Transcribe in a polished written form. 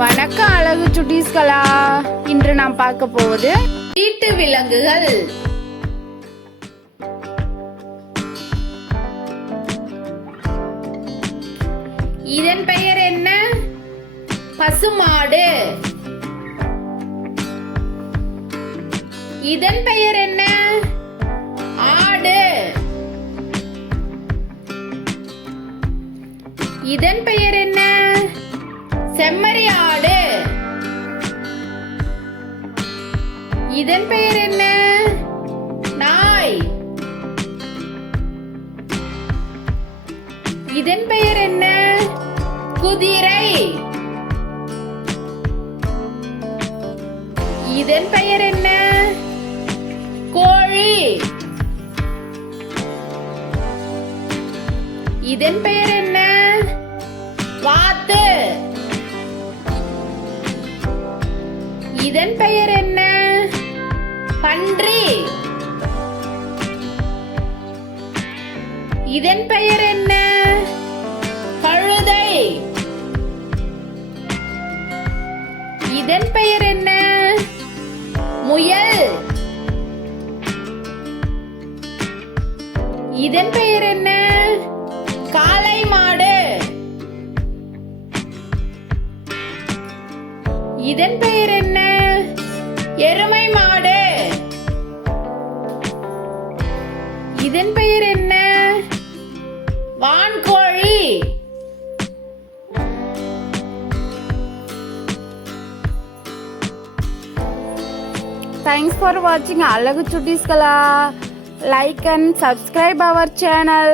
வணக்கம் அழகு சுட்டீஸ்களா. இன்று நாம் பார்க்க போவது வீட்டு விலங்குகள். இதன் பெயர் என்ன? பசுமாடு. இதன் பெயர் என்ன? ஆடு. இதன் பெயர் என்ன? செம்மறி ஆடு. இதன் பெயர் என்ன? நாய். இதன் பெயர் என்ன? குதிரை. இதன் பெயர் என்ன? கோழி. இதன் பெயர் என்ன? வாத்து. இதன் பெயர் என்ன? பன்றி. இதன் பெயர் என்ன? கழுதை. இதன் பெயர் என்ன? முயல். இதன் பெயர் என்ன? காளை மாடு. இதன் பெயர் என்ன? எருமை மாடு. இதன் பெயர் என்ன? வான்கோழி. Thanks for watching அழகு சுட்டீஸ்களா. Like and subscribe our channel.